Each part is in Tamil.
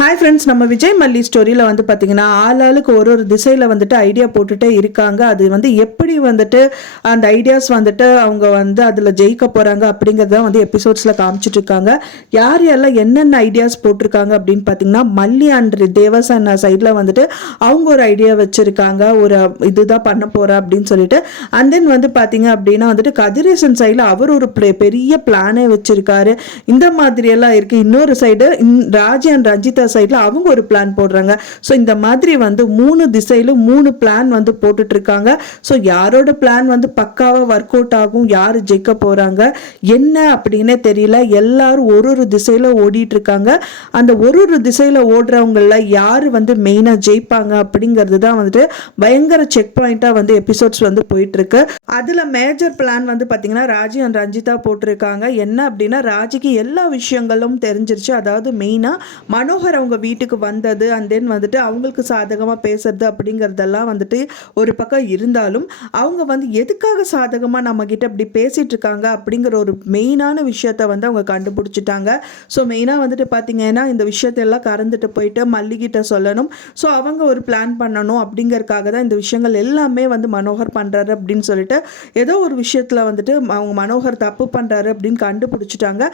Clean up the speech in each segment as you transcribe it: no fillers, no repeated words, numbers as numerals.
ஹாய் ஃப்ரெண்ட்ஸ், நம்ம விஜய் மல்லி ஸ்டோரியில் வந்து பார்த்தீங்கன்னா ஆளாளுக்கு ஒரு திசையில் வந்துட்டு ஐடியா போட்டுகிட்டே இருக்காங்க. அது வந்து எப்படி வந்துட்டு அந்த ஐடியாஸ் வந்துட்டு அவங்க வந்து அதில் ஜெயிக்க போகிறாங்க அப்படிங்கிறத வந்து எபிசோட்ஸில் காமிச்சிட்டு இருக்காங்க. யார் யாரெல்லாம் என்னென்ன ஐடியாஸ் போட்டிருக்காங்க அப்படின்னு பார்த்தீங்கன்னா, மல்லி அண்ட் தேவசேனா சைடில் வந்துட்டு அவங்க ஒரு ஐடியா வச்சுருக்காங்க, ஒரு இதுதான் பண்ண போகிறேன் அப்படின்னு சொல்லிட்டு. அண்ட் தென் வந்து பார்த்தீங்க அப்படின்னா வந்துட்டு கதிரேசன் சைடில் அவர் ஒரு பெரிய பிளானே வச்சுருக்காரு. இந்த மாதிரியெல்லாம் இருக்குது. இன்னொரு சைடு ராஜி அண்ட் ரஞ்சிதா சைட்ல அவங்க ஒரு பிளான் போடுறாங்க. ஸோ இந்த மாதிரி வந்து 3 திசையிலும் 3 பிளான் வந்து போட்டுட்டு இருக்காங்க. ஸோ யாரோட பிளான் வந்து பக்காவா ஒர்க் அவுட் ஆகும், யாரு ஜெயிக்க போறாங்க என்ன அப்படின்னே தெரியல. எல்லாரும் ஒரு திசையில ஓடிட்டு இருக்காங்க. அந்த ஒரு திசையில ஓடுறவங்கள யாரு வந்து மெயினா ஜெயிப்பாங்க அப்படிங்கிறது தான் வந்துட்டு பயங்கர செக் பாயிண்டா வந்து எபிசோட்ஸ் வந்து போயிட்டு இருக்கு. அதுல மேஜர் பிளான் வந்து பாத்தீங்கன்னா ராஜி அண்ட் ரஞ்சிதா போட்டிருக்காங்க. என்ன அப்படின்னா, ராஜிக்கு எல்லா விஷயங்களும் தெரிஞ்சிருச்சு. அதாவது மெயினா மனோகர் அவங்க வீட்டுக்கு வந்தது அண்ட் தென் வந்துட்டு அவங்களுக்கு சாதகமாக பேசுறது அப்படிங்கிறதெல்லாம் வந்துட்டு ஒரு பக்கம் இருந்தாலும், அவங்க வந்து எதுக்காக சாதகமாக நம்ம கிட்ட அப்படி பேசிட்டு இருக்காங்க அப்படிங்கிற ஒரு மெயினான விஷயத்த வந்து அவங்க கண்டுபிடிச்சிட்டாங்க. ஸோ மெயினாக வந்துட்டு பார்த்தீங்கன்னா இந்த விஷயத்தெல்லாம் கறந்துட்டு போயிட்டு மல்லிகிட்ட சொல்லணும். ஸோ அவங்க ஒரு பிளான் பண்ணணும் அப்படிங்கிறதுக்காக தான் இந்த விஷயங்கள் எல்லாமே வந்து மனோகர் பண்ணுறாரு அப்படின்னு சொல்லிட்டு ஏதோ ஒரு விஷயத்தில் வந்துட்டு அவங்க மனோகர் தப்பு பண்ணுறாரு அப்படின்னு கண்டுபிடிச்சிட்டாங்க.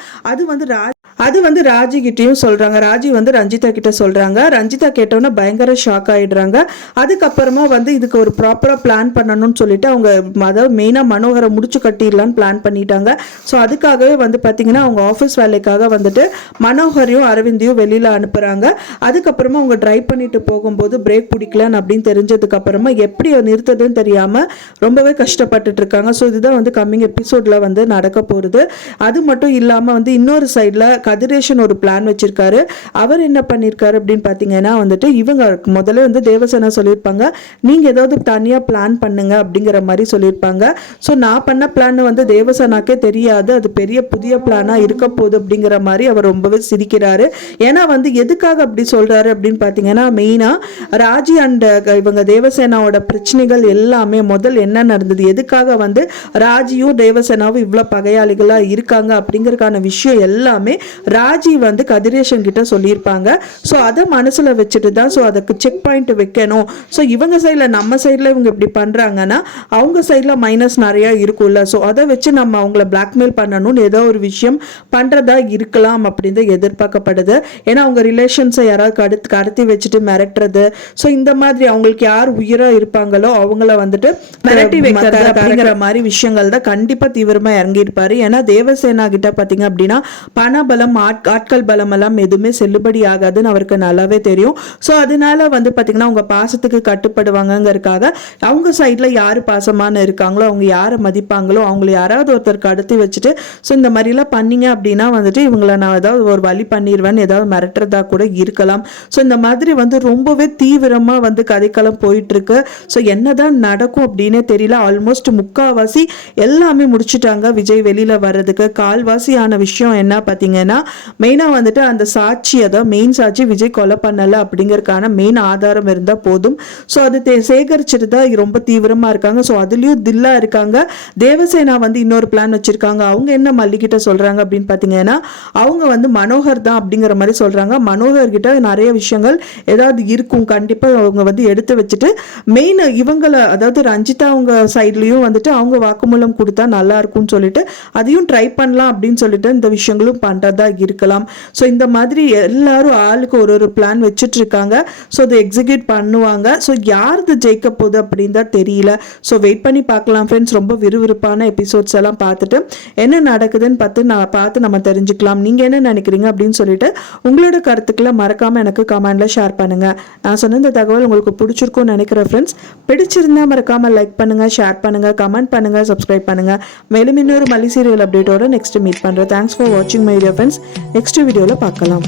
அது வந்து ராஜி கிட்டேயும் சொல்கிறாங்க. ராஜி வந்து ரஞ்சிதா கிட்ட சொல்கிறாங்க. ரஞ்சிதா கேட்டோன்னா பயங்கர ஷாக் ஆகிடுறாங்க. அதுக்கப்புறமா வந்து இதுக்கு ஒரு ப்ராப்பராக பிளான் பண்ணணும்னு சொல்லிட்டு அவங்க அதாவது மெயினாக மனோகரை முடிச்சு கட்டிடலான்னு பிளான் பண்ணிட்டாங்க. ஸோ அதுக்காகவே வந்து பார்த்திங்கன்னா அவங்க ஆஃபீஸ் வேலைக்காக வந்துட்டு மனோகரையும் அரவிந்தையும் வெளியில் அனுப்புகிறாங்க. அதுக்கப்புறமா அவங்க ட்ரைவ் பண்ணிட்டு போகும்போது பிரேக் பிடிக்கலன்னு அப்படின்னு தெரிஞ்சதுக்கப்புறமா எப்படி நிறுத்ததுன்னு தெரியாமல் ரொம்பவே கஷ்டப்பட்டுட்டு இருக்காங்க. ஸோ இதுதான் வந்து கம்மிங் எபிசோடில் வந்து நடக்க போகிறது. அது மட்டும் இல்லாமல் வந்து இன்னொரு சைடில் கதிரேசன் ஒரு பிளான் வச்சிருக்காரு. அவர் என்ன பண்ணியிருக்காரு அப்படின்னு பார்த்தீங்கன்னா வந்துட்டு இவங்க முதல்ல வந்து தேவசேனா சொல்லியிருப்பாங்க, நீங்கள் ஏதாவது தனியாக பிளான் பண்ணுங்க அப்படிங்கிற மாதிரி சொல்லியிருப்பாங்க. ஸோ நான் பண்ண பிளான் வந்து தேவசேனாக்கே தெரியாது, அது பெரிய புதிய பிளானாக இருக்க போகுது அப்படிங்கிற மாதிரி அவர் ரொம்பவே சிரிக்கிறாரு. ஏன்னா வந்து எதுக்காக அப்படி சொல்கிறாரு அப்படின்னு பார்த்தீங்கன்னா, மெயினாக ராஜி அண்ட் இவங்க தேவசேனாவோட பிரச்சனைகள் எல்லாமே முதல் என்ன நடந்தது, எதுக்காக வந்து ராஜியும் தேவசேனாவும் இவ்வளோ பகையாளிகளாக இருக்காங்க அப்படிங்கிறதுக்கான விஷயம் எல்லாமே ராஜி வந்து கதிரேசன் கிட்ட சொல்லியிருப்பாங்க. ஸோ அதை மனசில் வச்சுட்டு தான் ஸோ அதுக்கு செக் பாயிண்ட் வைக்கணும். ஸோ இவங்க சைடில் நம்ம சைடில் இவங்க இப்படி பண்ணுறாங்கன்னா அவங்க சைடில் மைனஸ் நிறையா இருக்கும்ல. ஸோ அதை வச்சு நம்ம அவங்கள பிளாக்மெயில் பண்ணணும்னு ஏதோ ஒரு விஷயம் பண்ணுறதா இருக்கலாம் அப்படின்னு எதிர்பார்க்கப்படுது. ஏன்னா அவங்க ரிலேஷன்ஸை யாராவது கடத்தி வச்சுட்டு மிரட்டுறது, ஸோ இந்த மாதிரி அவங்களுக்கு யார் உயிராக இருப்பாங்களோ அவங்கள வந்துட்டு மிரட்டி வைக்கிறது அப்படிங்கிற மாதிரி விஷயங்கள் தான் கண்டிப்பாக தீவிரமாக இறங்கியிருப்பாரு. ஏன்னா தேவசேனா கிட்ட பார்த்தீங்க அப்படின்னா பணபலம் ஆட்கள் பலம் எல்லாம் எதுவுமே செல்லுபடி ஆகாதுன்னு அவருக்கு நல்லாவே தெரியும். ஸோ அதனால வந்து பார்த்தீங்கன்னா அவங்க பாசத்துக்கு கட்டுப்படுவாங்கங்கிறதுக்காக அவங்க சைடில் யார் பாசமான இருக்காங்களோ அவங்க யாரை மதிப்பாங்களோ அவங்கள யாராவது ஒருத்தருக்கு அடுத்து வச்சுட்டு ஸோ இந்த மாதிரிலாம் பண்ணீங்க அப்படின்னா வந்துட்டு இவங்களை நான் ஏதாவது ஒரு வழி பண்ணிடுவேன்னு ஏதாவது மிரட்டுறதா கூட இருக்கலாம். ஸோ இந்த மாதிரி வந்து ரொம்பவே தீவிரமாக வந்து கதைக்களம் போயிட்டு இருக்கு. ஸோ என்னதான் நடக்கும் அப்படின்னே தெரியல. ஆல்மோஸ்ட் முக்காவாசி எல்லாமே முடிச்சுட்டாங்க விஜய் வெளியில் வர்றதுக்கு. கால்வாசியான விஷயம் என்ன பார்த்தீங்கன்னா, மெயினாக வந்துட்டு அந்த சாட்சி, அதான் மெயின் சாட்சி விஜய் கொலை பண்ணலை அப்படிங்கிறதுக்கான மெயின் ஆதாரம் இருந்தால் போதும். ஸோ அது சேகரிச்சுட்டு தான் ரொம்ப தீவிரமாக இருக்காங்க. ஸோ அதுலேயும் தில்லா இருக்காங்க. தேவசேனா வந்து இன்னொரு பிளான் வச்சுருக்காங்க. அவங்க என்ன மல்லிகிட்ட சொல்கிறாங்க அப்படின்னு பார்த்தீங்கன்னா, அவங்க வந்து மனோகர் தான் அப்படிங்கிற மாதிரி சொல்கிறாங்க. மனோகர் கிட்ட நிறைய விஷயங்கள் ஏதாவது இருக்கும் கண்டிப்பாக அவங்க வந்து எடுத்து வச்சுட்டு மெயின் இவங்களை அதாவது ரஞ்சிதா அவங்க சைட்லேயும் வந்துட்டு அவங்க வாக்குமூலம் கொடுத்தா நல்லா இருக்கும்னு சொல்லிட்டு அதையும் ட்ரை பண்ணலாம் அப்படின்னு சொல்லிட்டு இந்த விஷயங்களும் பண்ணுறதா இருக்கலாம். ஸோ இந்த மாதிரி எல்லாரும் ஆளுக்கு ஒரு பிளான் வச்சுட்டு இருக்காங்க. ஸோ அதை எக்ஸிக்யூட் பண்ணுவாங்க. ஸோ யாருக்கு ஜெயிக்க போகுது அப்படின்னு தான் தெரியல. ஸோ வெயிட் பண்ணி பார்க்கலாம் ஃப்ரெண்ட்ஸ். ரொம்ப விறுவிறுப்பான எபிசோட்ஸ் எல்லாம் பார்த்துட்டு என்ன நடக்குதுன்னு பார்த்து நம்ம தெரிஞ்சுக்கலாம். நீங்கள் என்ன நினைக்கிறீங்க அப்படின்னு சொல்லிட்டு உங்களோட கருத்துக்களை மறக்காமல் எனக்கு கமெண்ட்ல ஷேர் பண்ணுங்க. நான் சொன்ன இந்த தகவல் உங்களுக்கு பிடிச்சிருக்கும்னு நினைக்கிறேன் ஃப்ரெண்ட்ஸ். பிடிச்சிருந்தா மறக்காமல் லைக் பண்ணுங்க, ஷேர் பண்ணுங்க, கமெண்ட் பண்ணுங்க, சப்ஸ்கிரைப் பண்ணுங்க. மேலும் இன்னொரு மல்லி சீரியல் அப்டேட்டோட நெக்ஸ்ட் மீட் பண்ணுறேன். தேங்க்ஸ் ஃபார் வாட்சிங் மை டியர் ஃப்ரெண்ட்ஸ். நெக்ஸ்ட் வீடியோவில் பார்க்கலாம்.